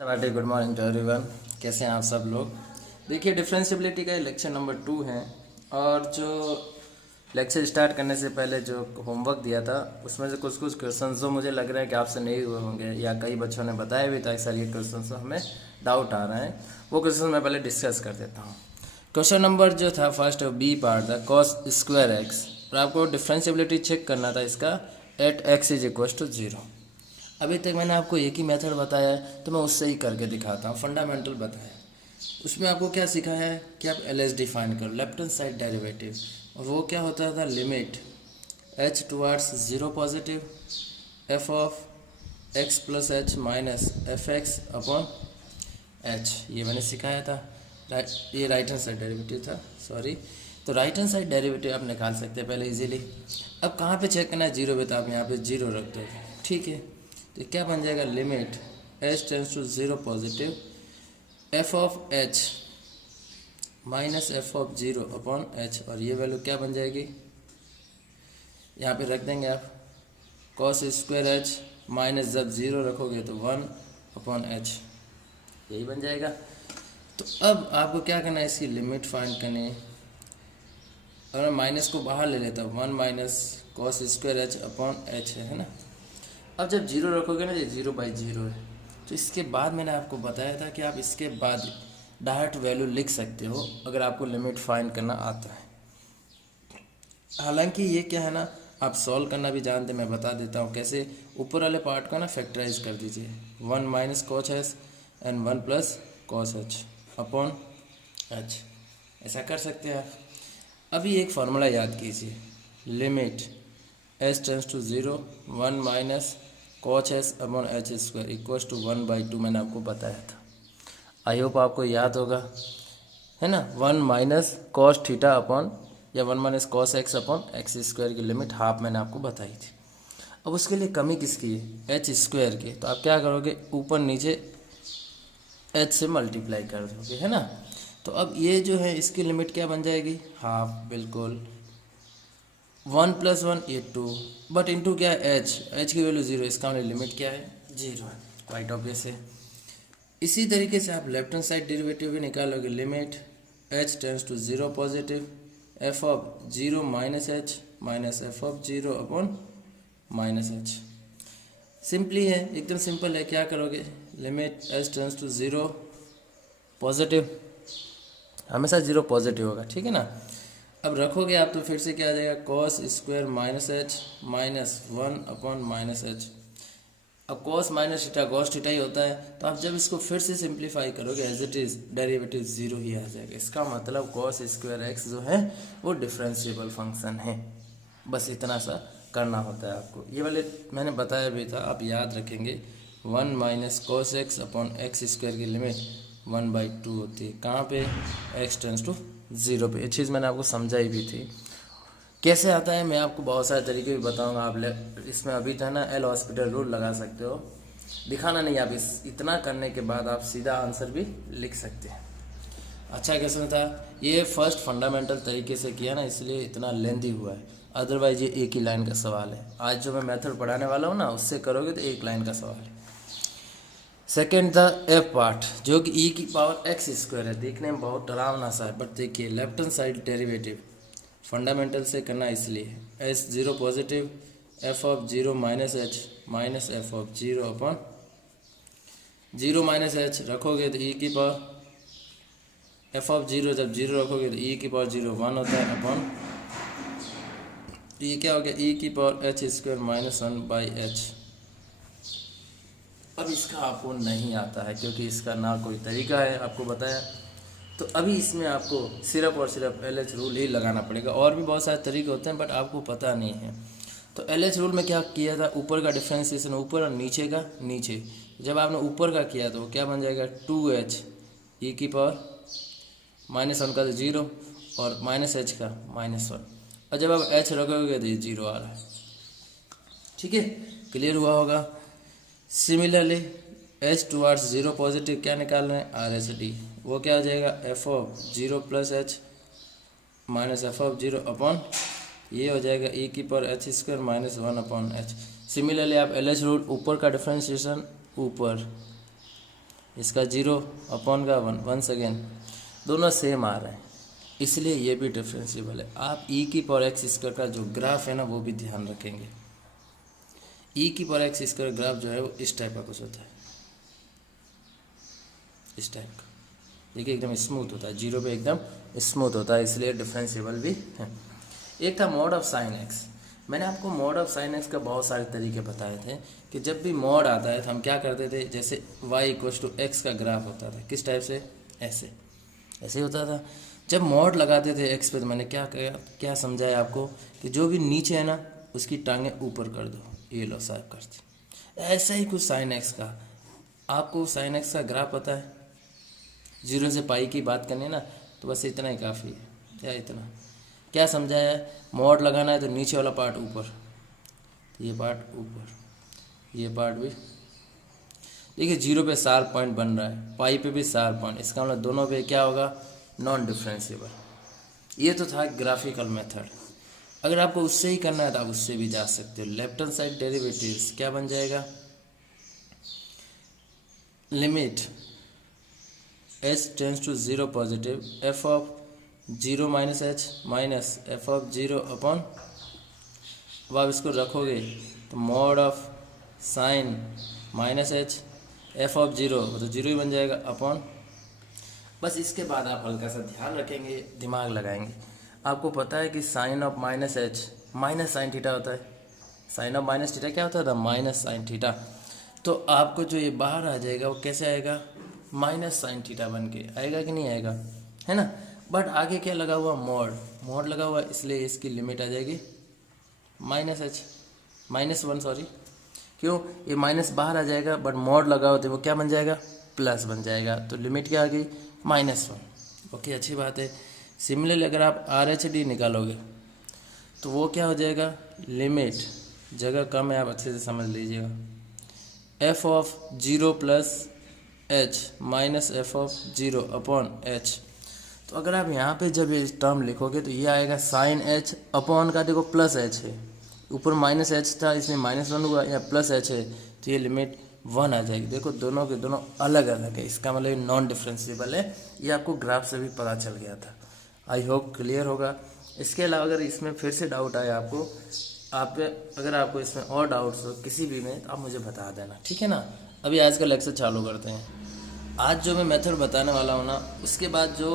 Very good morning to everyone. कैसे हैं आप सब लोग। देखिए डिफरेंशियबिलिटी का लेक्चर नंबर 2 है और जो लेक्चर स्टार्ट करने से पहले जो होमवर्क दिया था उसमें से कुछ क्वेश्चन जो मुझे लग रहा है कि आपसे नहीं हुए होंगे या कई बच्चों ने बताया भी था कि सर ये क्वेश्चन हमें डाउट आ रहा है, वो क्वेश्चन मैं पहले डिस्कस कर देता हूँ। क्वेश्चन नंबर जो था फर्स्ट बी पार्ट था कॉस स्क्वायर एक्स, और आपको डिफरेंशियबिलिटी चेक करना था इसका at x is equal to 0। अभी तक मैंने आपको एक ही मेथड बताया है तो मैं उससे ही करके दिखाता हूँ। फंडामेंटल बताया, उसमें आपको क्या सिखाया है कि आप एल एस डिफाइन करो, लेफ्ट हैंड साइड डेरिवेटिव, और वो क्या होता था limit H towards 0 positive f of x plus H minus F x upon H, ये मैंने सिखाया था। ये राइट हैंड साइड डेरिवेटिव था, सॉरी। तो राइट हैंड साइड डेरिवेटिव आप निकाल सकते हैं पहले इजीली। अब कहाँ पे चेक करना है, 0 पे, तो आप यहाँ पे 0 रख दो, ठीक है। तो क्या बन जाएगा limit h tends to 0 positive f of h minus f of 0 upon h, और ये वैल्यू क्या बन जाएगी, यहाँ पे रख देंगे आप कॉस स्क्वायर एच माइनस, जब 0 रखोगे तो 1 अपॉन एच, यही बन जाएगा। तो अब आपको क्या करना है, इसकी लिमिट फाइंड करनी है। और मैं माइनस को बाहर ले लेता हूँ, 1 minus cos square H upon H है ना। अब जब 0 रखोगे ना, ये 0/0 है, तो इसके बाद मैंने आपको बताया था कि आप इसके बाद डायरेक्ट वैल्यू लिख सकते हो अगर आपको लिमिट फाइंड करना आता है। हालांकि ये क्या है ना, आप सॉल्व करना भी जानते हैं, मैं बता देता हूँ कैसे। ऊपर वाले पार्ट को ना फैक्टराइज कर दीजिए, 1 minus cos H and 1 plus cos H upon H, ऐसा कर सकते हैं आप। अभी एक फार्मूला याद कीजिए, limit h tends to 0 1 minus cosh s upon h square equals to 1/2, मैंने आपको बताया था। आई होप आपको याद होगा, है ना। 1 माइनस कॉस थीटा अपॉन या 1 minus cos x upon x square की लिमिट हाफ मैंने आपको बताई थी। अब उसके लिए कमी किसकी है, एच स्क्वायर की, तो आप क्या करोगे, ऊपर नीचे एच से मल्टीप्लाई कर दोगे, है ना। तो अब ये जो है इसकी लिमिट क्या बन जाएगी, हाफ, बिल्कुल। 1 + 1 ये 2, बट इंटू क्या है एच की वैल्यू 0, इसका मतलब लिमिट क्या है 0 है, क्वाइट ऑब्वियस है। इसी तरीके से आप लेफ्ट हैंड साइड डेरिवेटिव भी निकालोगे, limit h tends to 0 positive f of 0 minus h minus f of 0 upon minus h. Simply है, एकदम सिंपल है। क्या करोगे, limit h tends to 0 positive, हमेशा 0 पॉजिटिव होगा, ठीक है ना। अब रखोगे आप तो फिर से क्या आ जाएगा, cos square minus h minus 1 upon minus h. अब cos minus theta cos theta ही होता है, तो आप जब इसको फिर से सिंप्लीफाई करोगे एज इट इज डेरिवेटिव 0 ही आ जाएगा। इसका मतलब कॉस स्क्वायर एक्स जो है वो डिफरेंशिएबल फंक्शन है। बस इतना सा करना होता है आपको, ये वाले मैंने बताया भी था, आप याद रखेंगे। 1 minus cos x upon x square की लिमिट 1/2 होती है, कहाँ पे, एक्स टेंस टू 0 पे। ये चीज़ मैंने आपको समझाई भी थी। कैसे आता है मैं आपको बहुत सारे तरीके भी बताऊंगा। आप इसमें अभी जो है ना एल हॉस्पिटल रूल लगा सकते हो, दिखाना नहीं, आप इतना करने के बाद आप सीधा आंसर भी लिख सकते हैं। अच्छा क्वेश्चन था ये, फर्स्ट फंडामेंटल तरीके से किया ना, इसलिए इतना लेंथी हुआ है, अदरवाइज ये एक ही लाइन का सवाल है। आज जो मैं मेथड पढ़ाने वाला हूँ ना, उससे करोगे तो एक लाइन का सवाल है। सेकेंड था एफ पार्ट, जो कि ई की पावर एक्स स्क्वायर है, देखने में बहुत डरावना सा है, बट देखिए left hand side derivative fundamental से करना, इसलिए S 0 positive f of 0 minus h minus f of 0 upon 0 minus H रखोगे तो ई की पावर एफ ऑफ 0, जब 0 रखोगे तो ई की पावर 0 1 होता है अपॉन ये क्या हो गया, ई की power H square minus 1/h। अब इसका आपको नहीं आता है क्योंकि इसका ना कोई तरीका है आपको बताया, तो अभी इसमें आपको सिर्फ और सिर्फ एल एच रूल ही लगाना पड़ेगा। और भी बहुत सारे तरीके होते हैं बट आपको पता नहीं है। तो एल एच रूल में क्या किया था, ऊपर का डिफ्रेंसिएशन ऊपर और नीचे का नीचे। जब आपने ऊपर का किया तो क्या बन जाएगा 2h ई की पावर -1 का 0 और -h का -1, और जब आप h रखोगे तो ये 0 आ रहा है, ठीक है, क्लियर हुआ होगा। सिमिलरली एच टुवार्ड्स 0 पॉजिटिव क्या निकाल रहे हैं, आर एच डी, वो क्या हो जाएगा F of 0 + h minus f of 0 upon ये हो जाएगा ई की power H square -1 upon H. Similarly आप एल एच रूल, ऊपर का डिफ्रेंशिएशन ऊपर, इसका 0 अपॉन का 1 वंस अगेन दोनों सेम आ रहे हैं, इसलिए ये भी डिफरेंशिएबल है। आप e की पावर एक्स स्क्वायर का जो ग्राफ है ना वो भी ध्यान रखेंगे। e की पावर एक्स स्क्वायर ग्राफ जो है वो इस टाइप का कुछ होता है, इस टाइप का, देखिए एकदम स्मूथ होता है, 0 पे एकदम स्मूथ होता है, इसलिए डिफरेंशिएबल भी है। एक था मॉड ऑफ साइन एक्स। मैंने आपको मॉड ऑफ साइन एक्स का बहुत सारे तरीके बताए थे कि जब भी मॉड आता है तो हम क्या करते थे, जैसे y इक्वल्स टू एक्स का ग्राफ होता था, किस टाइप से, ऐसे ऐसे होता था। जब मॉड लगाते थे x पे तो मैंने क्या समझाया आपको कि जो भी नीचे है ना उसकी टांगें ऊपर कर दो, ये लो साहब करती। ऐसा ही कुछ साइन एक्स का, आपको साइन एक्स का ग्राफ पता है, 0 से पाई की बात करनी है ना तो बस इतना ही काफ़ी है, क्या इतना क्या समझाया है, मॉड लगाना है तो नीचे वाला पार्ट ऊपर, तो ये पार्ट ऊपर, ये पार्ट भी देखिए 0 पे शार्प पॉइंट बन रहा है, पाई पे भी शार्प पॉइंट, इसका मतलब दोनों पे क्या होगा, नॉन डिफरेंशिएबल। ये तो था ग्राफिकल मेथड। अगर आपको उससे ही करना है तो आप उससे भी जा सकते हो। लेफ्ट हैंड साइड डेरिवेटिव्स क्या बन जाएगा, limit h tends to 0 positive f of 0 minus h minus f of 0 upon, अब आप इसको रखोगे तो mod of sine minus h f of 0 तो 0 ही बन जाएगा अपॉन। बस इसके बाद आप हल्का सा ध्यान रखेंगे, दिमाग लगाएंगे। आपको पता है कि sine of minus h minus sine theta होता है, साइन ऑफ माइनस थीटा क्या होता था, माइनस साइन थीटा। तो आपको जो ये बाहर आ जाएगा वो कैसे आएगा, माइनस साइन थीटा बन के आएगा कि नहीं आएगा, है ना। बट आगे क्या लगा हुआ, मॉड लगा हुआ, इसलिए इसकी लिमिट आ जाएगी माइनस एच -1 सॉरी, क्यों, ये माइनस बाहर आ जाएगा, बट मॉड लगा हो तो वो क्या बन जाएगा, प्लस बन जाएगा, तो लिमिट क्या आ गई -1। ओके, अच्छी बात है। सिमिलरली अगर आप RHD निकालोगे तो वो क्या हो जाएगा, लिमिट, जगह कम है आप अच्छे से समझ लीजिएगा, f of 0 plus h minus f of 0 upon h। तो अगर आप यहाँ पे जब ये टर्म लिखोगे तो ये आएगा साइन h अपॉन का, देखो प्लस h है, ऊपर माइनस h था इसमें -1 हुआ, या प्लस h है तो ये लिमिट 1 आ जाएगी। देखो दोनों के दोनों अलग अलग है, इसका मतलब ये नॉन डिफरेंशिएबल है। ये आपको ग्राफ से भी पता चल गया था, आई होप क्लियर होगा। इसके अलावा अगर इसमें फिर से डाउट आए आपको, अगर आपको इसमें और डाउट्स हो किसी भी में तो आप मुझे बता देना, ठीक है ना। अभी आज का लेक्चर चालू करते हैं। आज जो मैं मेथड बताने वाला हूँ ना, उसके बाद जो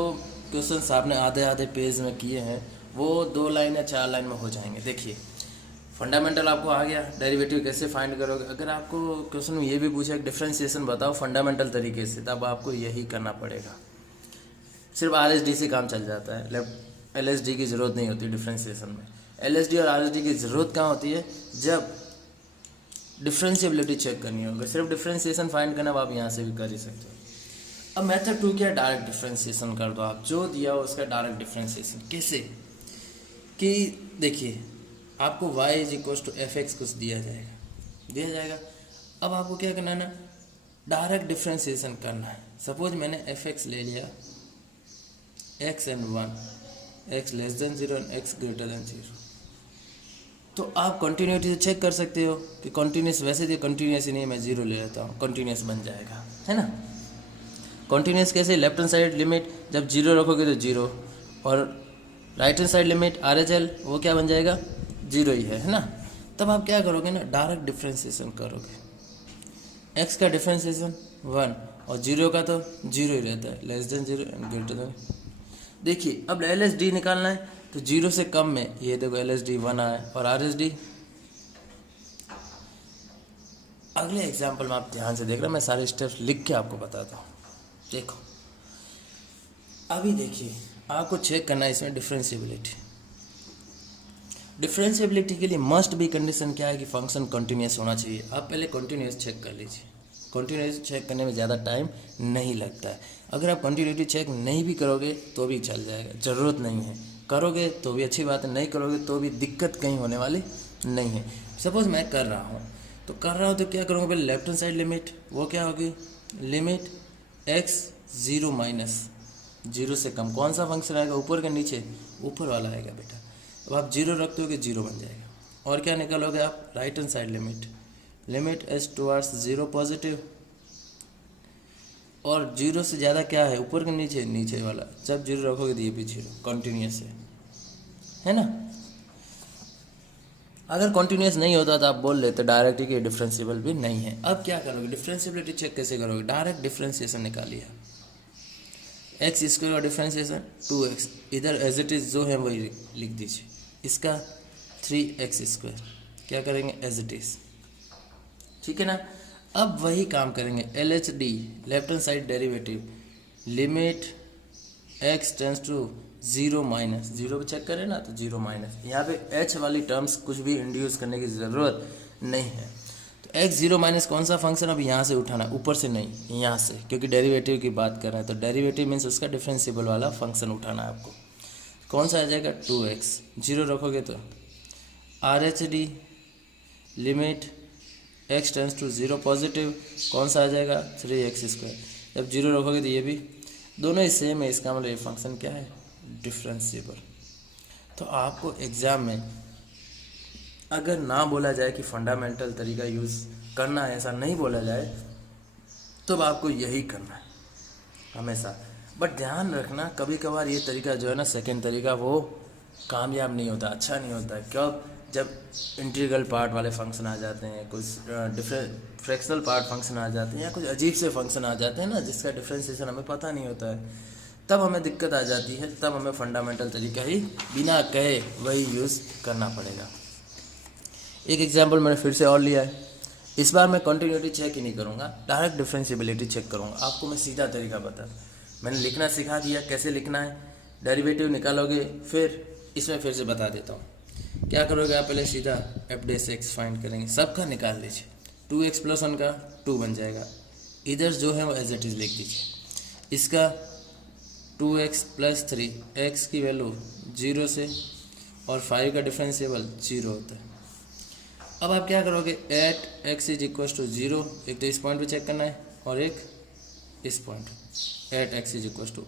क्वेश्चंस आपने आधे आधे पेज में किए हैं वो 2 लाइन या 4 लाइन में हो जाएंगे। देखिए फंडामेंटल आपको आ गया, डेरिवेटिव कैसे फाइंड करोगे। अगर आपको क्वेश्चन में ये भी पूछा कि डिफरेंशिएशन बताओ फंडामेंटल तरीके से, तब आपको यही करना पड़ेगा। सिर्फ RHD से काम चल जाता है, LHD की ज़रूरत नहीं होती डिफरेंशिएशन में। LHD और RHD की ज़रूरत कहाँ होती है, जब डिफरेंशिएबिलिटी चेक करनी होगी। सिर्फ डिफरेंशिएशन फाइंड करना आप यहाँ से भी कर ही सकते हो। अब मेथड 2 क्या, डायरेक्ट डिफरेंशिएशन कर दो। आप जो दिया हो उसका डायरेक्ट डिफरेंशिएशन कैसे, कि देखिए आपको y is equal to fx कुछ दिया जाएगा। अब आपको क्या करना है ना, डायरेक्ट डिफरेंशिएशन करना है। सपोज मैंने fx ले लिया, x and 1, x less than 0 and x greater than 0, तो आप कंटिन्यूटी से चेक कर सकते हो कि कंटिन्यूस, वैसे तो कंटिन्यूस ही नहीं, मैं 0 ले लेता हूँ, कंटिन्यूस बन जाएगा, है ना। कंटिन्यूस कैसे, लेफ्ट हैंड साइड लिमिट जब 0 रखोगे तो 0, और right hand side limit RHL वो क्या बन जाएगा, 0 ही है ना। तब आप क्या करोगे ना, डायरेक्ट डिफरेंशिएशन करोगे। x का डिफरेंशिएशन 1 और 0 का तो 0 ही रहता है, less than 0 and greater than. देखिए अब LHD निकालना है तो 0 से कम में, ये देखो LHD 1 आया, और RHD अगले एग्जाम्पल में आप ध्यान से देख रहे हैं, मैं सारे स्टेप्स लिख के आपको बताता हूँ। देखो अभी देखिए आपको चेक करना है इसमें डिफरेंशिएबिलिटी। डिफरेंशिएबिलिटी के लिए मस्ट बी कंडीशन क्या है कि फंक्शन कंटिन्यूस होना चाहिए। आप पहले कंटिन्यूस चेक कर लीजिए, कंटिन्यूस चेक करने में ज़्यादा टाइम नहीं लगता है। अगर आप कंटिन्यूटी चेक नहीं भी करोगे तो भी चल जाएगा, ज़रूरत नहीं है। करोगे तो भी अच्छी बात है, नहीं करोगे तो भी दिक्कत कहीं होने वाली नहीं है। सपोज मैं कर रहा हूँ तो क्या करूँगा, पहले लेफ्ट हैंड साइड लिमिट, वो क्या होगी, लिमिट x 0 माइनस 0 से कम, कौन सा फंक्शन आएगा, ऊपर का नीचे, ऊपर वाला आएगा बेटा। अब आप 0 रखते हो कि 0 बन जाएगा। और क्या निकालोगे आप, right hand side limit h towards 0 positive और जीरो से ज़्यादा क्या है, ऊपर के नीचे, नीचे वाला। जब जीरो रखोगे तो ये भी जीरो, कॉन्टीन्यूस है ना। अगर कॉन्टीन्यूस नहीं होता तो आप बोल लेते डायरेक्ट कि डिफरेंशिएबल भी नहीं है। अब क्या करोगे, डिफरेंशिएबिलिटी चेक कैसे करोगे, डायरेक्ट डिफरेंशिएशन निकालिए। एक्स स्क्वायर का डिफरेंशिएशन 2x, इधर एज इट इज़ जो है वही लिख दीजिए। इसका 3x स्क्वायर क्या करेंगे, एज इट इज़, ठीक है ना। अब वही काम करेंगे, LHD left hand side derivative, limit x tends to zero minus, zero पे चेक करें ना तो जीरो माइनस, यहाँ पे h वाली टर्म्स कुछ भी इंड्यूस करने की ज़रूरत नहीं है। तो x जीरो माइनस कौन सा फंक्शन, अब यहाँ से उठाना, ऊपर से नहीं, यहाँ से, क्योंकि डेरिवेटिव की बात कर रहे हैं तो डेरिवेटिव मीन्स उसका डिफरेंशिएबल वाला फंक्शन उठाना है आपको। कौन सा आ जाएगा, 2x, जीरो रखोगे तो RHD limit x tends to zero positive, कौन सा आ जाएगा, 3x स्क्वायर। जब जीरो रखोगे तो ये भी, दोनों ही सेम है, इसका मतलब ये फंक्शन क्या है, डिफरेंशिएबल। तो आपको एग्ज़ाम में अगर ना बोला जाए कि फंडामेंटल तरीका यूज़ करना है, ऐसा नहीं बोला जाए, तो आपको यही करना है हमेशा। बट ध्यान रखना कभी कभार ये तरीका जो है ना, सेकंड तरीका, वो कामयाब नहीं होता, अच्छा नहीं होता। क्यों, जब इंटीग्रल पार्ट वाले फंक्शन आ जाते हैं, कुछ फ्रैक्शनल पार्ट फंक्शन आ जाते हैं, या कुछ अजीब से फंक्शन आ जाते हैं ना जिसका डिफरेंशिएशन हमें पता नहीं होता है, तब हमें दिक्कत आ जाती है। तब हमें फंडामेंटल तरीका ही बिना कहे वही यूज़ करना पड़ेगा। एक एग्जांपल मैंने फिर से और लिया है, इस बार मैं कंटिन्यूटी चेक ही नहीं करूँगा, डायरेक्ट डिफरेंशिएबिलिटी चेक करूँगा। आपको मैं सीधा तरीका बता, मैंने लिखना सिखा दिया कैसे लिखना है, डेरिवेटिव निकालोगे, फिर इसमें फिर से बता देता हूँ क्या करोगे। आप पहले सीधा f' फाइंड करेंगे, सबका निकाल लीजिए, 2x प्लस 1 का 2 बन जाएगा, इधर जो है वो एज इट इज़ लिख दीजिए। इसका 2x प्लस 3, x की वैल्यू 0 से, और 5 का डिफरेंशिएबल 0 होता है। अब आप क्या करोगे, at x is equal to 0, एक तो इस पॉइंट पे चेक करना है और एक इस point, at x is equal to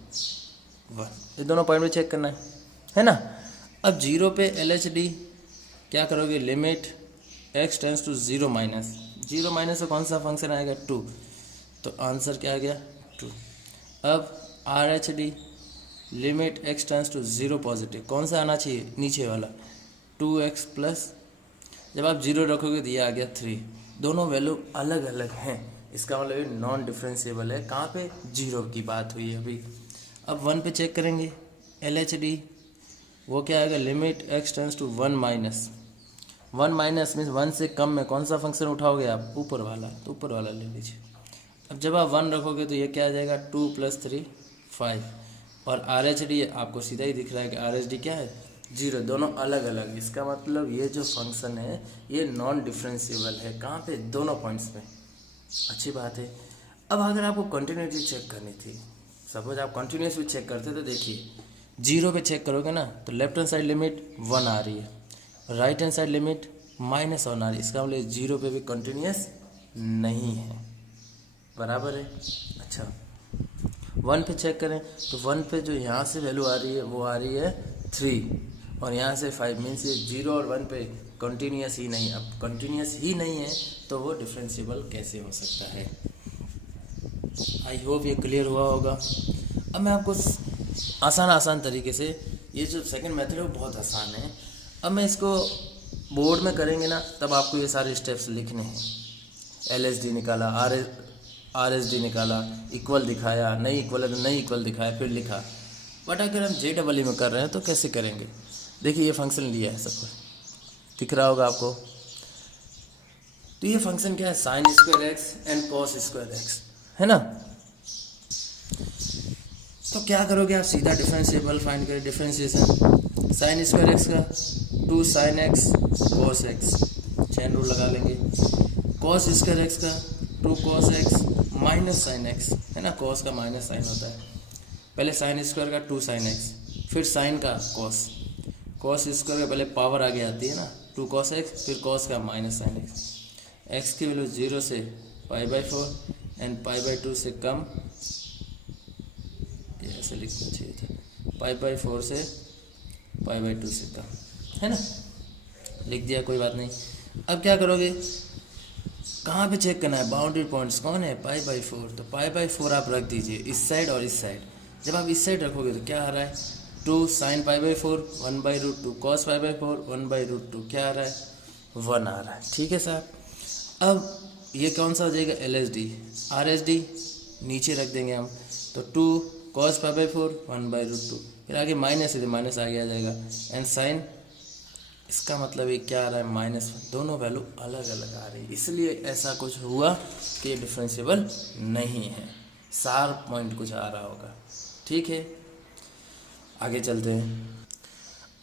1, ये दोनों पॉइंट पे चेक करना है ना। अब 0 पे LHD क्या करोगे, limit x tends to 0 minus, 0 minus से कौन सा फंक्शन आएगा, 2, तो आंसर क्या आ गया, 2। अब RHD limit x tends to 0 positive, कौन सा आना चाहिए, नीचे वाला, 2x प्लस, जब आप 0 रखोगे तो ये आ गया 3। दोनों वैल्यू अलग अलग हैं, इसका मतलब ये नॉन डिफरेंशिएबल है। कहाँ पे, 0 की बात हुई है अभी। अब 1 पे चेक करेंगे, LHD वो क्या आएगा, limit x tends to 1 minus, 1 minus means 1 से कम में कौन सा फंक्शन उठाओगे आप, ऊपर वाला, तो ऊपर वाला ले लीजिए। अब जब आप 1 रखोगे तो ये क्या आ जाएगा, 2 प्लस 3 5, और RHD आपको सीधा ही दिख रहा है कि RHD क्या है, 0, दोनों अलग अलग। इसका मतलब ये जो फंक्शन है ये नॉन डिफरेंशिएबल है, कहाँ पे, दोनों पॉइंट्स पे। अच्छी बात है। अब अगर आपको कंटिन्यूटी चेक करनी थी, सपोज आप कंटिन्यूस भी चेक करते तो देखिए 0 पे चेक करोगे ना तो लेफ्ट हैंड साइड लिमिट 1 आ रही है, राइट हैंड साइड लिमिट -1 आ रही है, इसका मतलब 0 पे भी कंटिन्यूस नहीं है, बराबर है। अच्छा 1 पे चेक करें तो 1 पे जो यहाँ से वैल्यू आ रही है वो आ रही है 3, और यहाँ से 5, मीन्स ये 0 और 1 पे कंटिन्यूस ही नहीं। अब कंटिन्यूस ही नहीं है तो वो डिफरेंशिएबल कैसे हो सकता है। आई होप ये क्लियर हुआ होगा। अब मैं आपको आसान तरीके से, ये जो सेकंड मेथड है वो बहुत आसान है, अब मैं इसको बोर्ड में करेंगे ना तब आपको ये सारे स्टेप्स लिखने हैं। LHD निकाला, RHD निकाला, इक्वल दिखाया, नहीं इक्वल है तो नहीं इक्वल दिखाया, फिर लिखा। बट अगर हम JEE में कर रहे हैं तो कैसे करेंगे, देखिए ये फंक्शन लिया है, सबको दिख रहा होगा आपको। तो ये फंक्शन क्या है, sin square x and cos square x है ना। तो क्या करोगे आप, सीधा डिफरेंशिएबल फाइंड करें, डिफरेंशिएशन sin स्क्वायर x का 2 sin x cos x, chain rule लगा लेंगे। cos स्क्वायर x का 2 cos x minus sin x है ना, cos का माइनस साइन होता है, पहले sin स्क्वायर का 2 sin x, फिर sin का cos स्क्वायर का पहले पावर आगे आती है ना, 2 cos x, फिर cos का माइनस sin x, x की वैल्यू 0 से π/4 एंड π/2 से कम, ऐसे लिखना चाहिए था, π/4 से π/2 से कम है ना, लिख दिया, कोई बात नहीं। अब क्या करोगे, कहाँ पे चेक करना है, बाउंड्री पॉइंट्स कौन है, पाई/4। तो पाई/4 आप रख दीजिए इस साइड और इस साइड। जब आप इस साइड रखोगे तो क्या आ रहा है, 2 sin पाई/4 1/√2 cos पाई/4 1/√2 क्या आ रहा है, 1 आ रहा है। ठीक है साहब। अब ये कौन सा हो जाएगा, LSD। RSD नीचे रख देंगे हम, तो 2 cos पाई/4 1/√2, फिर आगे माइनस है तो माइनस आगे आ जाएगा, एंड साइन, इसका मतलब ये क्या आ रहा है, -1। दोनों वैल्यू अलग अलग आ रही है, इसलिए ऐसा कुछ हुआ कि ये डिफरेंशिएबल नहीं है, शार्प पॉइंट कुछ आ रहा होगा। ठीक है, आगे चलते हैं।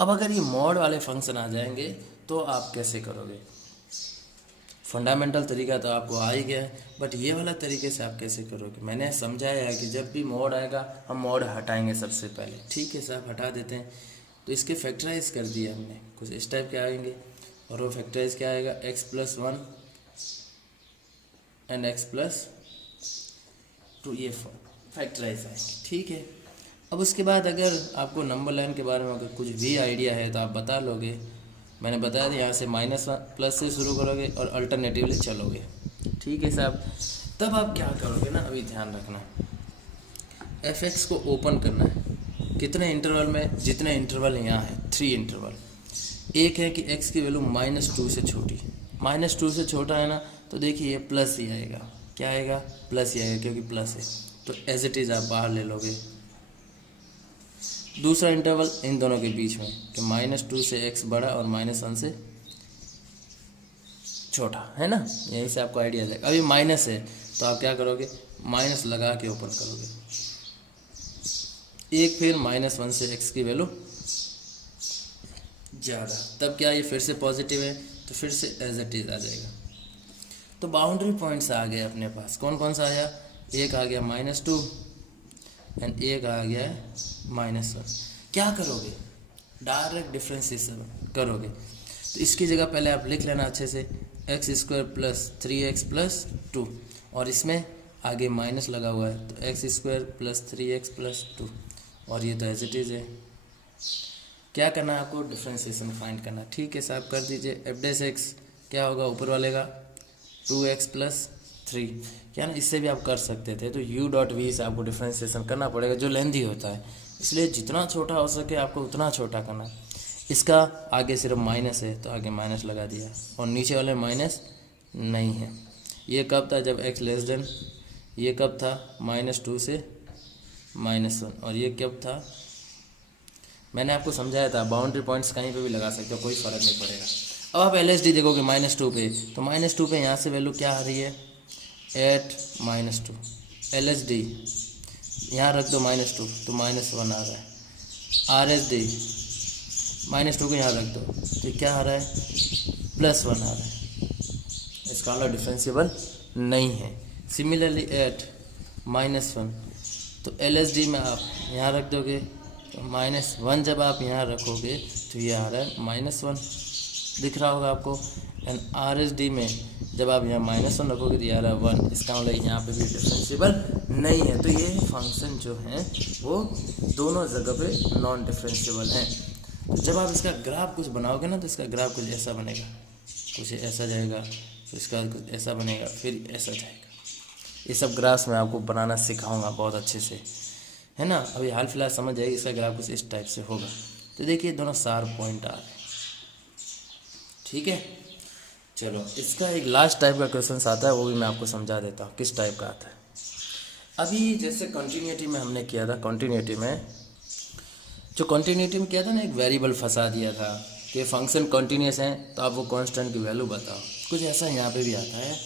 अब अगर ये मॉड वाले फंक्शन आ जाएंगे तो आप कैसे करोगे। फंडामेंटल तरीका तो आपको आ ही गया है, बट ये वाला तरीके से आप कैसे करोगे। मैंने समझाया है कि जब भी मॉड आएगा हम मॉड हटाएंगे सबसे पहले। ठीक है साहब, हटा देते हैं। तो इसके फैक्टराइज कर दिया हमने, कुछ इस टाइप के आएंगे, और वो फैक्टराइज क्या आएगा, x+1 एंड x+2, ये फैक्टराइज आएंगे। ठीक है। अब उसके बाद अगर आपको नंबर लाइन के बारे में अगर कुछ भी आइडिया है तो आप बता लोगे। मैंने बताया था यहाँ से -+1 से शुरू करोगे और अल्टरनेटिवली चलोगे। ठीक है साहब। तब आप क्या करोगे ना, अभी ध्यान रखना, fx को ओपन करना है कितने इंटरवल में, जितने इंटरवल यहाँ है 3 इंटरवल। एक है कि x की वैल्यू -2 से छोटी, -2 से छोटा है ना, तो देखिए ये प्लस ही आएगा। क्या आएगा, प्लस ही आएगा, क्योंकि प्लस है, तो एज इट इज़ आप बाहर ले लोगे। दूसरा इंटरवल इन दोनों के बीच में कि -2 से x बड़ा और -1 से छोटा, है ना, यहीं से आपको आइडिया जाएगा। अभी माइनस है तो आप क्या करोगे, माइनस लगा के ओपन करोगे। एक फिर -1 से x की वैल्यू ज़्यादा, तब क्या ये फिर से पॉजिटिव है, तो फिर से एज इट इज़ आ जाएगा। तो बाउंड्री पॉइंट्स आ गए अपने पास, कौन कौन सा आया, एक आ गया -2 एंड एक आ गया है -1। क्या करोगे, डायरेक्ट डिफ्रेंशिएशन करोगे। तो इसकी जगह पहले आप लिख लेना अच्छे से, x² + 3x + 2, और इसमें आगे माइनस लगा हुआ है, तो x² + 3x + 2, और ये तो एज इट इज़ है। क्या करना है आपको, डिफ्रेंशिएशन फाइंड करना। ठीक है साहब, कर दीजिए। f' क्या होगा, ऊपर वाले का 2x + 3, क्या ना, इससे भी आप कर सकते थे। तो u.v से आपको डिफ्रेंशिएशन करना पड़ेगा, जो लेंथी होता है, इसलिए जितना छोटा हो सके आपको उतना छोटा करना है। इसका आगे सिर्फ माइनस है तो आगे माइनस लगा दिया, और नीचे वाले माइनस नहीं है। ये कब था, जब x लेस देन, ये कब था, -2 से -1, और ये कब था, मैंने आपको समझाया था, बाउंड्री पॉइंट्स कहीं पे भी लगा सकते हो, कोई फ़र्क नहीं पड़ेगा। अब आप LSD देखोगे -2 पे, तो -2 पे यहाँ से वैल्यू क्या आ रही है, 8 -2। LSD यहाँ रख दो -2, तो -1 आ रहा है। RSD -2 को यहाँ रख दो, तो क्या आ रहा है, +1 आ रहा है। इसका वाला डिफरेंशिएबल नहीं है। सिमिलरली 8 -1, तो LSD में आप यहाँ रख दोगे, तो -1 जब आप यहाँ रखोगे तो ये आ रहा है -1, दिख रहा होगा आपको। एंड RSD में जब आप यहाँ -1 रखोगे तो ये आ रहा है 1, इसका मतलब यहाँ पे भी डिफरेंशिएबल नहीं है। तो ये फंक्शन जो हैं वो दोनों जगह पे नॉन डिफरेंशिएबल हैं। तो जब आप इसका ग्राफ कुछ बनाओगे ना, तो इसका ग्राफ कुछ ऐसा बनेगा, कुछ ऐसा जाएगा, फिर इसका कुछ ऐसा बनेगा, फिर ऐसा जाएगा। ये सब ग्राफ्स मैं आपको बनाना सिखाऊंगा बहुत अच्छे से, है ना। अभी हाल फिलहाल समझ जाएगी, इसका ग्राफ कुछ इस टाइप से होगा। तो देखिए दोनों शार्प पॉइंट आ रहे हैं। ठीक है, चलो इसका एक लास्ट टाइप का क्वेश्चन आता है, वो भी मैं आपको समझा देता हूँ किस टाइप का आता है। अभी जैसे कंटिन्यूटी में हमने किया था, कंटिन्यूटी में किया था ना, एक वेरिएबल फंसा दिया था कि फंक्शन कंटिन्यूस है तो आप वो कांस्टेंट की वैल्यू बताओ। कुछ ऐसा यहाँ पे भी आता है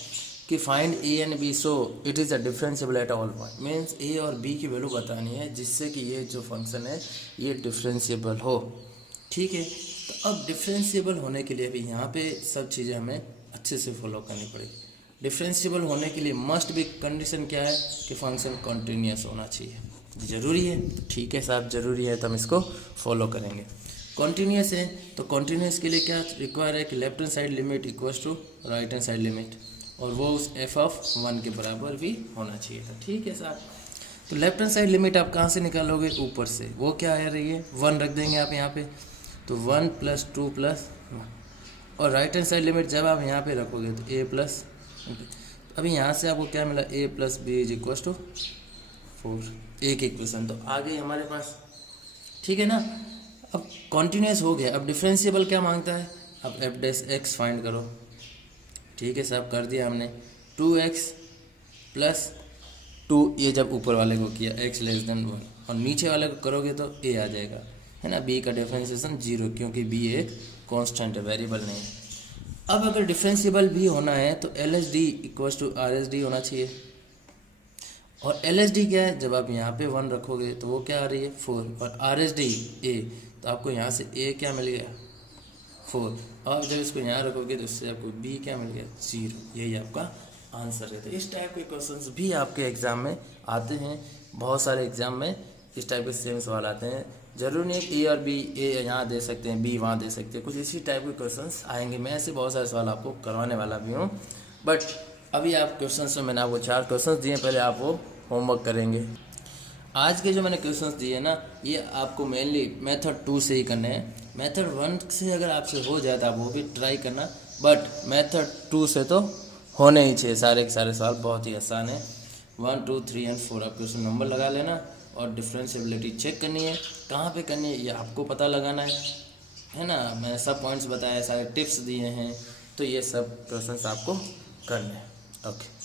कि find a and b so it is a differentiable at all point, means a और b की वैल्यू बतानी है जिससे कि ये जो फंक्शन है ये डिफरेंशिएबल हो। ठीक है, तो अब डिफरेंशिएबल होने के लिए भी यहाँ पे सब चीज़ें हमें अच्छे से फॉलो करनी पड़ेगी। डिफरेंशिएबल होने के लिए मस्ट भी कंडीशन क्या है कि फंक्शन कंटिन्यूस होना चाहिए। ज़रूरी है, ठीक है साहब, ज़रूरी है, तो हम इसको फॉलो करेंगे। कंटिन्यूस है तो कंटिन्यूस के लिए क्या रिक्वायर है कि left hand side limit equals to right hand side limit, और वो उस f(1) के बराबर भी होना चाहिए था। ठीक है साहब, तो लेफ्ट हैंड साइड लिमिट आप कहाँ से निकालोगे, ऊपर से। वो क्या आ रही है, 1 रख देंगे आप यहाँ पे, तो 1 + 2 + 1, और राइट हैंड साइड लिमिट जब आप यहाँ पे रखोगे तो a + अभी यहाँ से आपको क्या मिला, a plus B is equal to 4, एक इक्वेशन तो आ गई हमारे पास, ठीक है ना। अब कॉन्टिन्यूस हो गया, अब डिफरेंशिएबल क्या मांगता है, अब एफ डैश एक्स फाइंड करो, ठीक है सब कर दिया हमने। 2x प्लस 2, ये जब ऊपर वाले को किया x लेस देन 1 और नीचे वाले को करोगे तो a आ जाएगा, है ना। b का डिफरेंशिएशन 0 क्योंकि b एक कांस्टेंट है, वेरिएबल नहीं है। अब अगर डिफरेंशिएबल भी होना है तो LHD इक्वल्स टू RHD होना चाहिए, और LHD क्या है, जब आप यहाँ पे 1 रखोगे तो वो क्या आ रही है 4, और RHD a, तो आपको यहाँ से a क्या मिल गया 4, और जब इसको यहाँ रखोगे तो इससे आपको b क्या मिल गया 0, यही आपका आंसर है। तो इस टाइप के क्वेश्चंस भी आपके एग्ज़ाम में आते हैं, बहुत सारे एग्ज़ाम में इस टाइप के सेम सवाल आते हैं। जरूरी नहीं ए और बी, ए यहाँ दे सकते हैं बी वहाँ दे सकते हैं, कुछ इसी टाइप के क्वेश्चंस आएंगे। मैं ऐसे बहुत सारे सवाल आपको करवाने वाला भी हूँ, बट अभी आप क्वेश्चंस में मैंने आपको 4 क्वेश्चंस दिए, पहले आप वो होमवर्क करेंगे। आज के जो मैंने क्वेश्चंस दिए ना, ये आपको मेनली मेथड 2 से ही करने हैं। मेथड 1 से अगर आपसे हो जाए तो आप वो भी ट्राई करना, बट मेथड 2 से तो होने ही चाहिए। सारे के सारे सवाल बहुत ही आसान है। 1, 2, 3 और 4 आप क्वेश्चन नंबर लगा लेना, और डिफरेंशिएबिलिटी चेक करनी है, कहाँ पे करनी है ये आपको पता लगाना है ना। मैंने सब पॉइंट्स बताए, सारे टिप्स दिए हैं, तो ये सब क्वेश्चंस आपको करने हैं। ओके।